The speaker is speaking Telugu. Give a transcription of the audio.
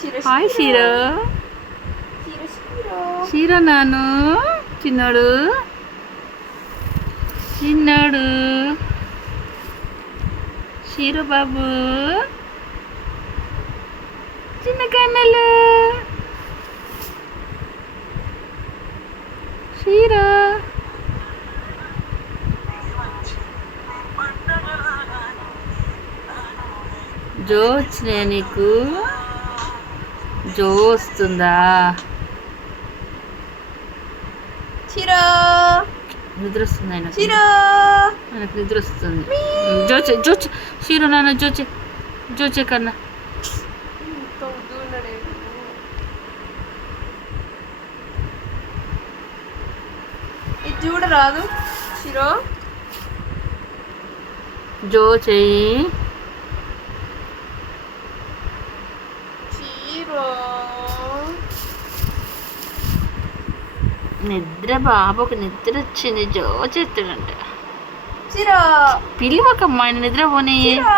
Hi shero. షీరో నాను చిన్నోడు చిన్నోడు షీరో బాబు చిన్న కన్నలు షీరో. జో వచ్చినాయా నీకు? జో వస్తుందా? షీరో నిద్ర వస్తుంది ఆయన. షీరో ఆయనకు నిద్ర వస్తుంది. జోచే జోచే షీరో నాన్న జోచే జోచే కన్నా. ఇది చూడరాదు షీరో. జో చెయ్యి. షీరో నిద్ర బాబుకి నిద్ర వచ్చింది. జో చేస్తాడంట. షీరో పిలువకమ్మా ఆయన నిద్ర పోనీ. షీరో